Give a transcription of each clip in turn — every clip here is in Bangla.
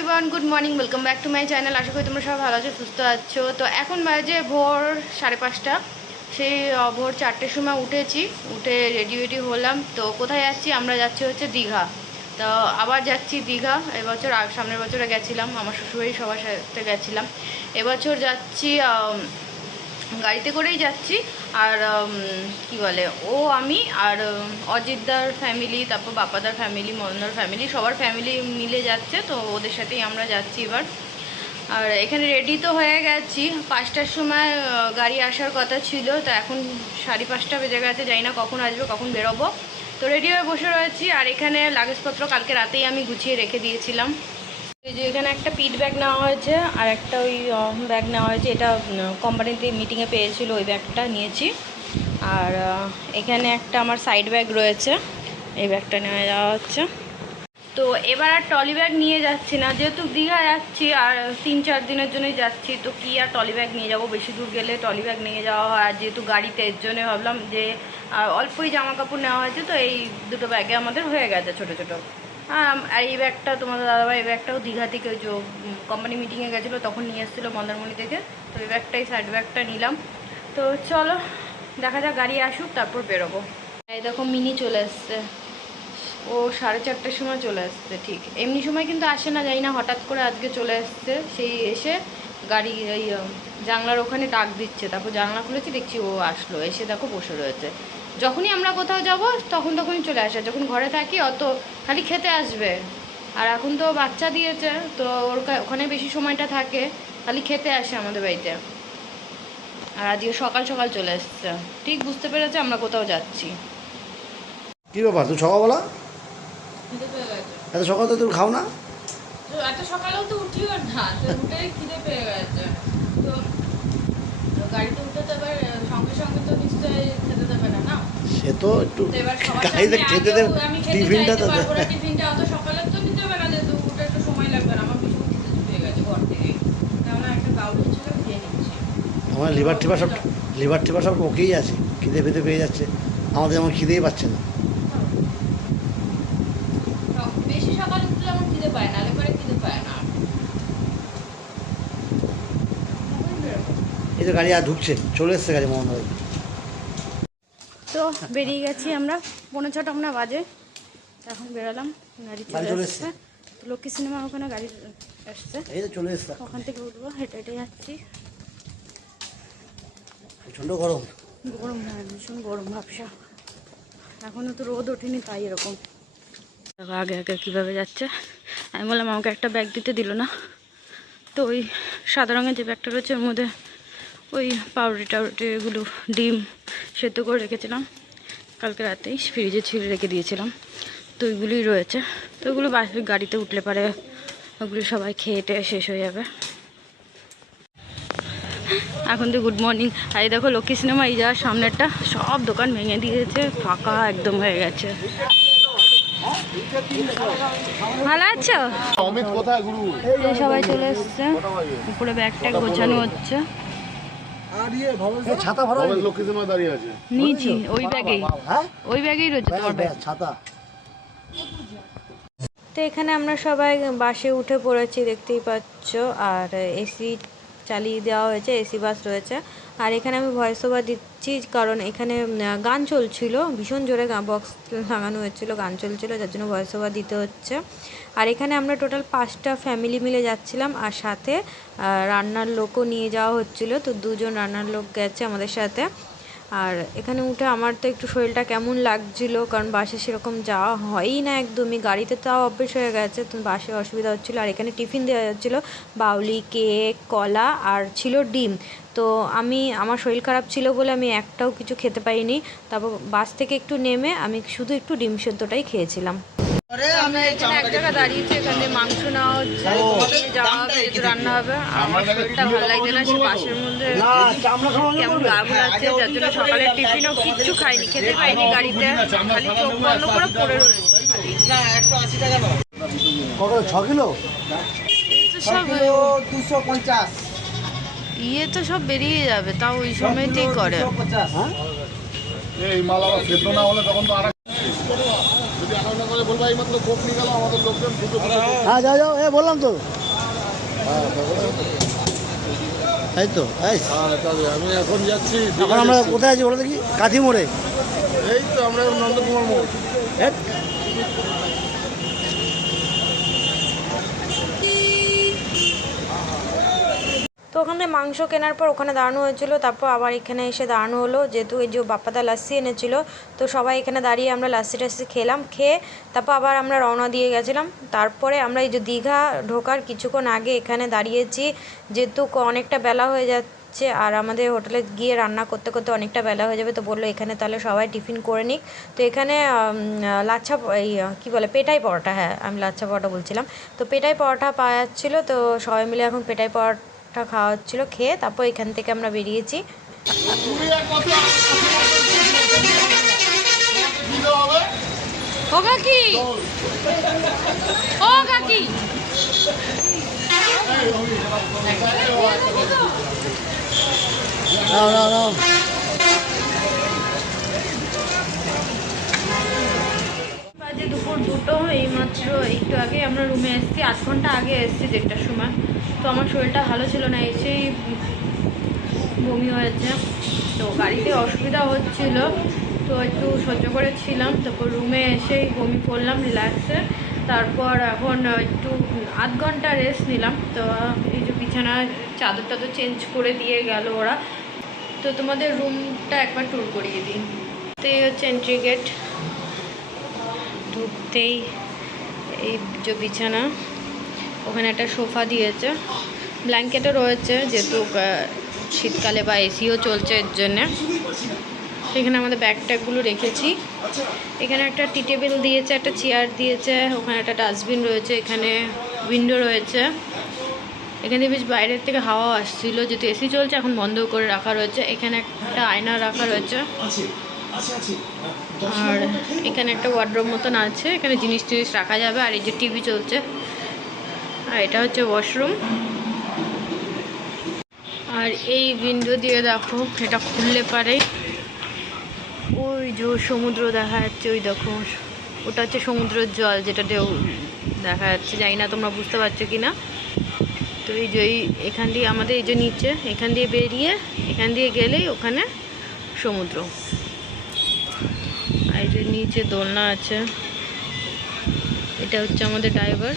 Everyone, good morning, welcome back to my channel. আশা করি তোমরা সবাই ভালো আছো, সুস্থ আছো। তো এখন বাজে ভোর 5:30। সেই ভোর 4টের সময় উঠেছি, উঠে রেডি হলাম। তো কোথায় যাচ্ছি? আমরা যাচ্ছি হচ্ছে দীঘা। তো আবার যাচ্ছি দীঘা। এবছর সামনের বছরে গেছিলাম, আমার শ্বশুরবাড়ি সবার সাথে গেছিলাম। এবছর যাচ্ছি গাড়িতে করেই যাচ্ছি। আর কি বলে, ও আমি আর অজিতদার ফ্যামিলি, তারপর বাপাদার ফ্যামিলি, মদনদার ফ্যামিলি, সবার ফ্যামিলি মিলে যাচ্ছে। তো ওদের সাথেই আমরা যাচ্ছি এবার। আর এখানে রেডি তো হয়ে গেছি। 5টার সময় গাড়ি আসার কথা ছিল, তো এখন 5:30 বেজে গেছে। জানি না কখন আসবে, কখন বেরোবো। তো রেডি হয়ে বসে রয়েছি। আর এখানে লাগেজপত্র কালকে রাতেই আমি গুছিয়ে রেখে দিয়েছিলাম। এই যে এখানে একটা পিট ব্যাগ নেওয়া হয়েছে, আর একটা ওই ব্যাগ নেওয়া হয়েছে। এটা কোম্পানিতে মিটিংয়ে পেয়েছিল, ওই ব্যাগটা নিয়েছি। আর এখানে একটা আমার সাইড ব্যাগ রয়েছে, এই ব্যাগটা নিয়ে যাওয়া হচ্ছে। তো এবার আর ট্রলি ব্যাগ নিয়ে যাচ্ছি না, যেহেতু দীঘা যাচ্ছি আর 3-4 দিনের জন্যই যাচ্ছি। তো কি আর ট্রলি ব্যাগ নিয়ে যাব, বেশি দূর গেলে ট্রলি ব্যাগ নিয়ে যাওয়া হয়। আর যেহেতু গাড়িতে, এর জন্য ভাবলাম যে অল্পই জামা কাপড় নেওয়া হয়েছে, তো এই দুটো ব্যাগে আমাদের হয়ে গেছে ছোটো ছোটো। আর এই ব্যাগটা তোমাদের দাদাভাই, এই ব্যাগটাও দীঘা থেকে ওই যে কোম্পানি মিটিংয়ে গেছিলো তখন নিয়ে এসেছিলো মন্দারমণি থেকে। তো এই ব্যাগটাই, সাইড ব্যাগটা নিলাম। তো চলো দেখা যাক, গাড়ি আসুক তারপর বেরোবো। এই দেখো মিনি চলে এসছে, ও 4:30টার সময় চলে আসছে। ঠিক এমনি সময় কিন্তু আসে না, জানি না হঠাৎ করে আজকে চলে আসছে। সেই এসে গাড়ি এই জানলার ওখানে ডাক দিচ্ছে, তারপর জানলা খুলেছি, দেখছি ও আসলো। এসে দেখো বসে রয়েছে। যখনই আমরা কোথাও যাব তখনই চলে আসে। যখন ঘরে থাকি অত খালি খেতে আসবে। আর এখন তো বাচ্চা দিয়েছে, তো ওর ওখানে বেশি সময়টা থাকে, খালি খেতে আসে আমাদের বাড়িতে। আর আজকে সকাল সকাল চলে এসছে, ঠিক বুঝতে পেরেছে আমরা কোথাও যাচ্ছি। কি ব্যাপার, তুই সকালবেলা এত সকাল তো তুমি খাও না? এত সকালেও তো উঠিও না, তো উঠে খিদে পেয়ে গেছে। তো গাড়িতে উঠে তো এবার সঙ্গে সঙ্গে তো নিশ্চয়ই খেতে দেবে না, না? সে তো একটু এবার গাড়িতে খেতে দেবে, টিফিনটা তো টিফিনটা অত সকালে তো নিতে হবে না, যেহেতু উঠে একটু সময় লাগবে না। আমার ভীষণ খিদে পেয়ে গেছে ঘর থেকে, তাহলে একটা কাউরি ছিল খেয়ে নিচ্ছি। আমার লিভার টিভার সব ওকেই আছে, খিদে ফিদে পেয়ে যাচ্ছে। আমাদের যেমন খিদেই পাচ্ছে না। বেশি সকালে উঠলে আমার খিদে পায় না, পরে খিদে পায় না। এই যে গাড়ি আর ঢুকছে, চলে এসছে গাড়ি মোহন ভাই। তো বেরিয়ে গেছি আমরা, 5:45 আমরা বাজে, এখন বেরোলাম। গাড়ি চলে এসছে, লক্ষ্মী সিনেমা ওখানে গাড়ি আসছে, এই তো চলে এসছে, ওখান থেকে উঠবো। হেঁটে হেঁটে যাচ্ছি। প্রচণ্ড গরম। গরম, হ্যাঁ ভীষণ গরম ভাবসা। এখনও তো রোদ ওঠেনি, তাই এরকম। আগে আগে কীভাবে যাচ্ছে। আমি বললাম আমাকে একটা ব্যাগ দিতে দিল না। তো ওই সাদা রঙের যে ব্যাগটা রয়েছে, ওর মধ্যে ওই পাউরুটি টাউরুটি, এগুলো ডিম সেদ্ধ করে রেখেছিলাম কালকে রাতেই, ফ্রিজে ছিঁড়ে রেখে দিয়েছিলাম। তো ওইগুলোই রয়েছে। তো ওইগুলো গাড়িতে উঠলে পারে ওগুলো সবাই খেয়ে টেয়ে শেষ হয়ে যাবে। এখন তো গুড মর্নিং। আর এই দেখো লক্ষ্মী সিনেমা, এই যাওয়ার সামনেরটা সব দোকান ভেঙে দিয়েছে, ফাঁকা একদম হয়ে গেছে। ভালো আছো? সবাই চলে এসছে, উপরে ব্যাগটা গোছানো হচ্ছে। নিয়েছি ওই ব্যাগেই, ওই ব্যাগেই রয়েছে তোমার ব্যাগ, ছাতা। তো এখানে আমরা সবাই বাসে উঠে পড়েছি, দেখতেই পাচ্ছ। আর এসি চালিয়ে দেওয়া হয়েছে, এসি বাস রয়েছে। আর এখানে আমি ভয়েস ওভার দিচ্ছি, কারণ এখানে গান চলছিল, ভীষণ জোরে বক্স লাগানো হয়েছিল, গান চলছিল, যার জন্য ভয়েস ওভার দিতে হচ্ছে। আর এখানে আমরা টোটাল 5টা ফ্যামিলি মিলে যাচ্ছিলাম, আর সাথে রান্নার লোকও নিয়ে যাওয়া হচ্ছিল। তো 2জন রান্নার লোক গেছে আমাদের সাথে। আর এখানে উঠে আমার তো একটু শরীরটা কেমন লাগছিল, কারণ বাসে সেরকম যাওয়া হয়ই না একদমই। গাড়িতে তাও অভ্যেস হয়ে গেছে, তো বাসে অসুবিধা হচ্ছিলো। আর এখানে টিফিন দেওয়া যাচ্ছিলো, বাউলি, কেক, কলা, আর ছিল ডিম। তো আমার শরীর খারাপ ছিল বলে আমি একটাও কিছু খেতে পারিনি। তারপর বাস থেকে একটু নেমে আমি শুধু একটু ডিম সেদ্ধটাই খেয়েছিলাম। আমরা এখানে এক জায়গায় দাঁড়িয়েছি, এখানে মাংস নেওয়া হচ্ছে, যাওয়া হবে, যেহেতু রান্না হবে। আমার শরীরটা ভালো লাগছে না, সে বাসের মধ্যে কেমন গা ঘুরাচ্ছে, যার জন্য সকালে টিফিনও কিচ্ছু খাইনি, খেতে পাইনি গাড়িতে, খালি চোখ বন্ধ করে পড়ে রয়েছে। 6 কিলো সব 250 ইয়ে তো সব বেরিয়ে যাবে, তাও ওই সময়তেই করে। এই মাল আবার সেদ্ধ না হলে তখন তো আর যদি पहले बोल भाई मतलब कोप निकालो আমাদের লোকজন দুটো হ্যাঁ যাও যাও বললাম তো তাই তো এই হ্যাঁ তাহলে আমি এখন যাচ্ছি এখন আমরা কোথায় আছি বলো দেখি কাঁথি মোড়ে এই তো আমরা নন্দকুমার মোড় হ্যাঁ তো ওখানে মাংস কেনার পর ওখানে দাঁড়ানো হয়েছিল, তারপর আবার এখানে এসে দাঁড়ানো হলো, যেহেতু এই যে বাপ্পাদা লাস্সি এনেছিল। তো সবাই এখানে দাঁড়িয়ে আমরা লাস্সি টাস্সি খেলাম, খেয়ে তারপর আবার আমরা রওনা দিয়ে গেছিলাম। তারপরে আমরা এই যে দীঘা ঢোকার কিছুক্ষণ আগে এখানে দাঁড়িয়েছি, যেহেতু অনেকটা বেলা হয়ে যাচ্ছে আর আমাদের হোটেলে গিয়ে রান্না করতে করতে অনেকটা বেলা হয়ে যাবে। তো বললো এখানে তাহলে সবাই টিফিন করে নিক। তো এখানে লাচ্ছা এই কী বলে পেটাই পরোটা, হ্যাঁ আমি লাচ্ছা পরোটা বলছিলাম। তো পেটাই পরোটা পাওয়া যাচ্ছিলো, তো সবাই মিলে এখন পেটাই পরোটা খাওয়া হচ্ছিলো। খেয়ে তারপর এখান থেকে আমরা বেরিয়েছি। ও কাকি, ও কাকি, নাও নাও নাও বাজে দুপুর 2টো, এইমাত্র একটু আগে আমরা রুমে এসেছি, 8 ঘন্টা আগে এসেছি 1টার সময়। তো আমার শরীরটা ভালো ছিল না, এসেই বমি হয়েছে। তো গাড়িতে অসুবিধা হচ্ছিল, তো একটু সহ্য করেছিলাম। তারপর রুমে এসেই বমি করলাম রিল্যাক্সে। তারপর এখন একটু 8 ঘন্টা রেস্ট নিলাম। তো এই যে বিছানার চাদর টাদর চেঞ্জ করে দিয়ে গেল ওরা। তো তোমাদের রুমটা একবার ট্যুর করিয়ে দিই। তো এই হচ্ছে এন্ট্রি গেট, ঢুকতেই এই যে বিছানা, ওখানে একটা সোফা দিয়েছে, ব্ল্যাঙ্কেটও রয়েছে যেহেতু শীতকালে বা এসিও চলছে এর জন্যে। এখানে আমাদের ব্যাগ ট্যাগগুলো রেখেছি। এখানে একটা টি টেবিল দিয়েছে, একটা চেয়ার দিয়েছে, ওখানে একটা ডাস্টবিন রয়েছে, এখানে উইন্ডো রয়েছে। এখানে বেশ বাইরের থেকে হাওয়া আসছিল, যেহেতু এসি চলছে এখন বন্ধ করে রাখা রয়েছে। এখানে একটা আয়না রাখা রয়েছে, আর এখানে একটা ওয়ার্ডরোব মতন আছে, এখানে জিনিস টিনিস রাখা যাবে। আর এই যে টিভি চলছে, আর এটা হচ্ছে ওয়াশরুম। আর এই উইন্ডো দিয়ে দেখো, এটা খুললে পারে ওই যে সমুদ্র দেখা যাচ্ছে, ওই দেখো ওটা হচ্ছে সমুদ্রের জল, যেটা ঢেউ দেখা যাচ্ছে। জানি না তোমরা বুঝতে পারছো কি না। তো এই যে এখান দিয়ে আমাদের এই যে নিচে, এখান দিয়ে বেরিয়ে এখান দিয়ে গেলেই ওখানে সমুদ্র। আর এই যে নিচে দোলনা আছে, এটা হচ্ছে আমাদের ড্রাইভার।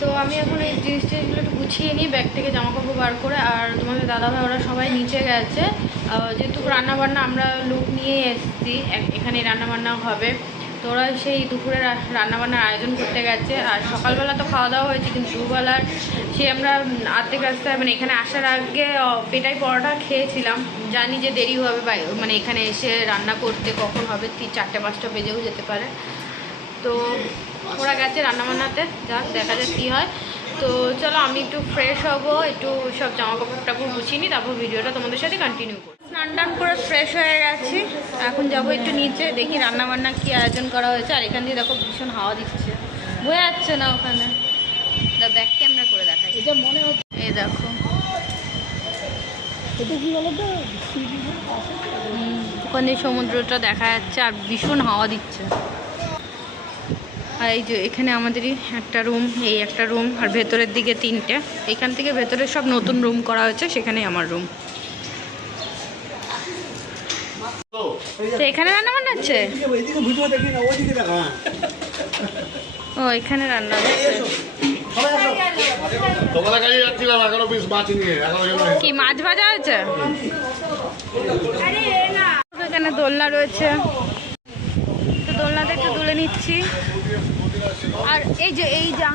তো আমি এখন এই জিনিস টিনিসগুলো একটু গুছিয়ে নিই, ব্যাগ থেকে জামা কাপড় বার করে। আর তোমাদের দাদাভাই ওরা সবাই নিচে গেছে, যেহেতু রান্নাবান্না আমরা লোক নিয়ে এসেছি, এখানে রান্নাবান্না হবে। তো ওরা সেই দুপুরে রান্নাবান্নার আয়োজন করতে গেছে। আর সকালবেলা তো খাওয়া দাওয়া হয়েছে, কিন্তু দুপুরবেলার সে আমরা আর্ধেক রাস্তায় মানে এখানে আসার আগে পেটাই পরোটা খেয়েছিলাম। জানি যে দেরি হবে, মানে এখানে এসে রান্না করতে কখন হবে, 4-5টা বেজেও যেতে পারে। তো ওরা গেছে রান্নাবান্নাতে, যাক দেখা যাক কী হয়। তো চলো আমি একটু ফ্রেশ হব, একটু সব জামা কাপড় টাপড় গুছিয়ে নিই, তারপর ভিডিওটা তোমাদের সাথে কন্টিনিউ করব। স্নান টান করে ফ্রেশ হয়ে গেছি, এখন যাবো একটু নিচে, দেখি রান্নাবান্না কী আয়োজন করা হয়েছে। আর এখান দিয়ে দেখো ভীষণ হাওয়া দিচ্ছে, বোঝা যাচ্ছে না ওখানে, ব্যাক ক্যামেরা করে দেখাই। এটা মনে হচ্ছে এই দেখো, এটা কি বলতো ওখানে সমুদ্রটা দেখা যাচ্ছে আর ভীষণ হাওয়া দিচ্ছে। আর এই যে এখানে আমাদেরই একটা রুম, এই একটা রুম, আর ভেতরের দিকে 3টে। এখান থেকে ভেতরে সব নতুন রুম করা হয়েছে, সেখানেই আমার রুম। তো এখানে রান্না বান্না হচ্ছে, ও এখানে রান্না হচ্ছে। কি মাছ ভাজা হয়েছে? এখানে দোলনা রয়েছে, তো দোলনাতে একটু তুলে নিচ্ছি। আর এই যে এই যে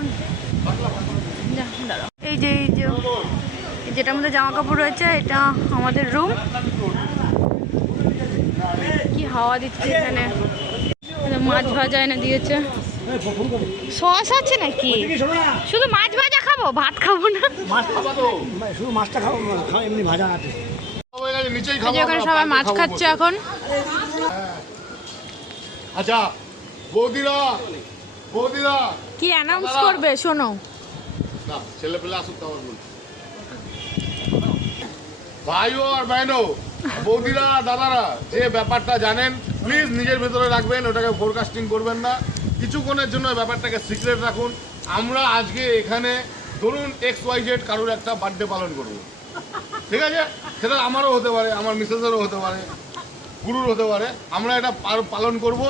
যেটার মধ্যে জামা কাপড় রয়েছে, এটা আমাদের রুম। কি হাওয়া দিচ্ছে এখানে, মাছ ভাজা এনে দিয়েছে। সস আছে নাকি? শুধু মাছ ভাজা খাবো, ভাত খাবো না। শুধু মাছটা খাও, এমনি ভাজা আছে। ওখানে সবাই মাছ খাচ্ছে এখন। আচ্ছা বৌদিরা কি অ্যানাউন্স করবে শোনো। না ছেলে পেলে আসুক, তো আমার বলছি ভাইও আর বাইনো, বৌদিরা দাদারা যে ব্যাপারটা জানেন প্লিজ নিজের ভেতরে রাখবেন, ওটাকে ফোরকাস্টিং করবেন না। কিছুক্ষণের জন্য ব্যাপারটাকে সিক্রেট রাখুন। আমরা আজকে এখানে ধরুন XYZ কারোর একটা বার্থডে পালন করব, ঠিক আছে? সেটা আমারও হতে পারে, আমার মিসেসেরও হতে পারে, গুরুর হতে পারে। আমরা এটা পালন করব।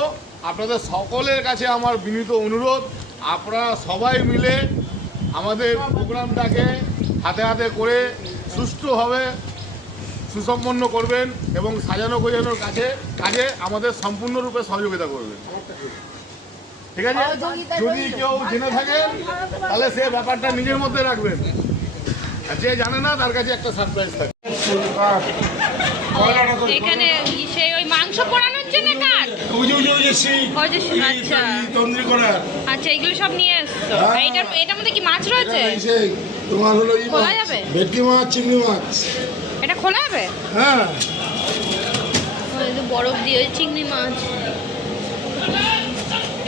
আপনাদের সকলের কাছে আমার বিনীত অনুরোধ, আপনারা সবাই মিলে আমাদের প্রোগ্রামটাকে হাতে হাতে করে সুষ্ঠুভাবে সুসম্পন্ন করবেন এবং সাজানো গোজানোর কাজে আমাদের সম্পূর্ণরূপে সহযোগিতা করবেন, ঠিক আছে? যদি কেউ জেনে থাকেন তাহলে সে ব্যাপারটা নিজের মধ্যে রাখবেন, আর যে জানে না তার কাছে একটা সারপ্রাইজ থাকে। এখানে সেই ওই মাংস পোড়ানোর জন্য কাঠ, আচ্ছা আচ্ছা, এগুলো সব নিয়ে এসছো। এটার মধ্যে কি মাছ রয়েছে? তোমার হলো খোলা যাবে? ভেটকি মাছ, চিংড়ি মাছ। এটা খোলা যাবে? হ্যাঁ, ওই যে বরফ দিয়ে ওই চিংড়ি মাছ,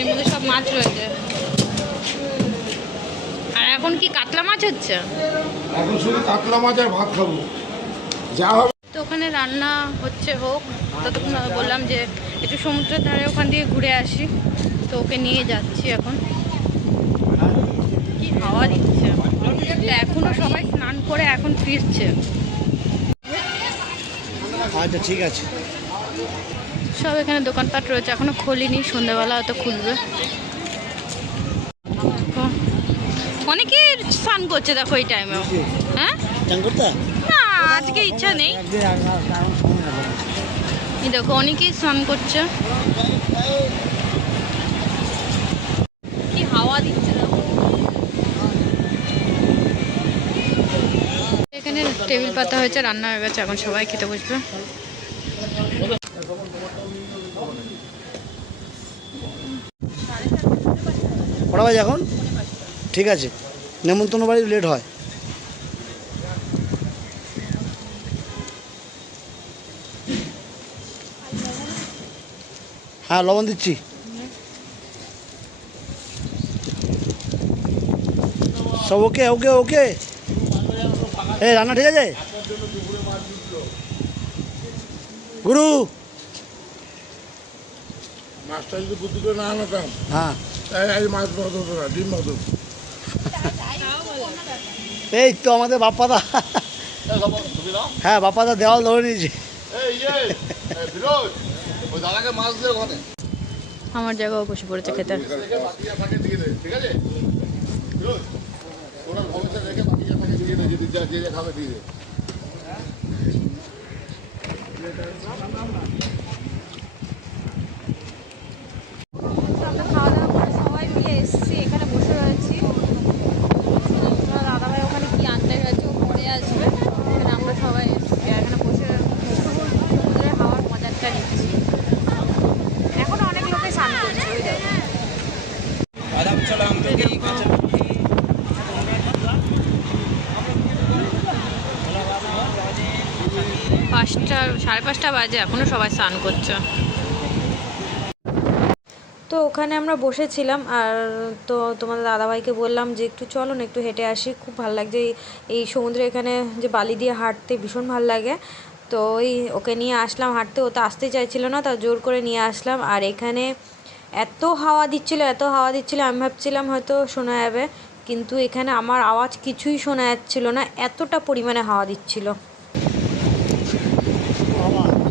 এর মধ্যে সব মাছ রয়েছে। আর এখন কি কাতলা মাছ হচ্ছে? এখন শুধু কাতলা মাছ আর ভাত খাবো, যা হবে। তো ওখানে রান্না হচ্ছে, হোক। ততক্ষণ বললাম যে একটু সমুদ্রের ধারে ওখান দিয়ে ঘুরে আসি, তো ওকে নিয়ে যাচ্ছি এখন। কি হাওয়া দিচ্ছে! তো এখনো সবাই স্নান করে এখন ফিরছে। আচ্ছা ঠিক আছে। সব এখানে দোকানপাট রয়েছে, এখনো খোলেনি, সন্ধ্যাবেলা হয়তো খুলবে। অনেকে স্নান করছে দেখো এই টাইমেও। হ্যাঁ চান করতে? না, আজকে ইচ্ছা নেই। এই দেখো অনেকেই স্নান করছে। কি হাওয়া দিচ্ছে দেখো। এখানে টেবিল পাতা হয়েছে, রান্না হয়ে গেছে, এখন সবাই খেতে বসবে। কটা বাজে এখন? ঠিক আছে, নেমন্তন্ন বাড়ি লেট হয়। হ্যাঁ লবণ দিচ্ছি। সব ওকে ওকে ওকে। এই রান্না ঠিক আছে গুরু? মাছটা যদি বুদ্ধি করে না আনতাম, হ্যাঁ তাই আজ মাছ ভাত হতো না, ডিম ভাত হতো। এই তো আমাদের বাপ্পাদা। হ্যাঁ বাপ্পাদা দেওয়াল ধরে নিয়েছে। আমার জায়গাও বসে পড়েছে খেতে। ঠিক আছে, ওরা ভবিষ্যৎ রেখে বাকিটাকে দিয়ে দে, যদি যে খাবে দিয়ে দে। আমরা খাওয়া দাওয়া করে সবাই মিলে এসেছি, এখানে বসে রয়েছি। দাদাভাই ওখানে কি আনতে গেছে, ও পরে আসবে। এখানে আমরা সবাই এসেছি, এখানে বসে সমুদ্রের হাওয়ার মজাটা নিচ্ছি। এখন অনেক লোকে স্নান করছে, ওই দেখো। সাড়ে পাঁচটা বাজে, এখনো সবাই স্নান করছে। তো ওখানে আমরা বসেছিলাম, আর তো তোমাদের দাদাভাইকে বললাম যে একটু চলো না, একটু হেঁটে আসি, খুব ভালো লাগছে এই সমুদ্রে এখানে যে বালি দিয়ে হাঁটতে ভীষণ ভালো লাগে। তো ওই ওকে নিয়ে আসলাম হাঁটতে, ও তো আসতে চাইছিল না, তা জোর করে নিয়ে আসলাম। আর এখানে এত হাওয়া দিচ্ছিল, আমি ভাবছিলাম হয়তো শোনা যাবে, কিন্তু এখানে আমার আওয়াজ কিছুই শোনা যাচ্ছিল না, এতটা পরিমাণে হাওয়া দিচ্ছিল।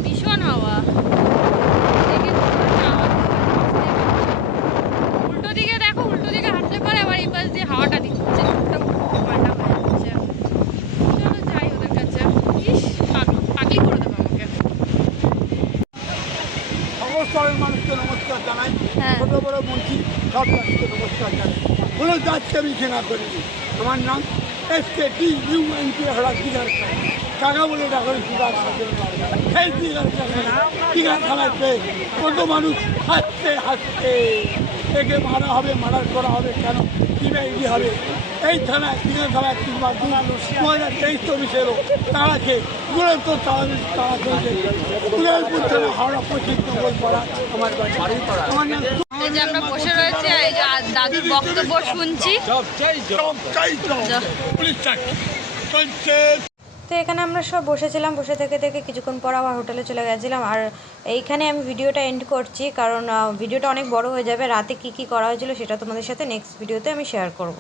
ভীষণ হাওয়া। উল্টো দিকে দেখো, উল্টো দিকে হাঁটলে পরে আবার এই পাশ দিয়ে হাওয়াটা দিচ্ছে। চলো যাই ওদের কাছে। ইস, পাগলি করে দেবো আমাকে। সমস্ত মানুষকে নমস্কার জানাই, হ্যাঁ। ছোট বড় মন্ত্রী সব মানুষকে নমস্কার জানাই। কোনো জাতকে আমি ঘৃণা করিনি। আমার নাম SKTUNP হলো দিঘার খাই, কাকা বলে ডাকেন দিঘার খাই। সেই দিঘার খাই, দিঘার খালাতে কত মানুষ হাসতে হাসতে একে মারা হবে, মারার করা হবে, কেন কিনে ইডি হবে। এই থানায় দিঘার থানায় 2023-24 তারা খেয়ে দুরন্ত তারা চলছে। উদয়পুর থানা, হাওড়া 25 নম্বর পাড়া আমার বাড়ি। আমার নাম এই যে আমরা বসে রয়েছি, এই যে দাদুর বক্তব্য শুনছি। পুলিশ চলছে। তো এখানে আমরা সব বসেছিলাম, বসে থেকে থেকে কিছুক্ষণ পর আবার হোটেলে চলে গেছিলাম। আর এইখানে আমি ভিডিওটা এন্ড করছি, কারণ ভিডিওটা অনেক বড় হয়ে যাবে। রাতে কি কি করা হয়েছিল সেটা তোমাদের সাথে নেক্সট ভিডিওতে আমি শেয়ার করব।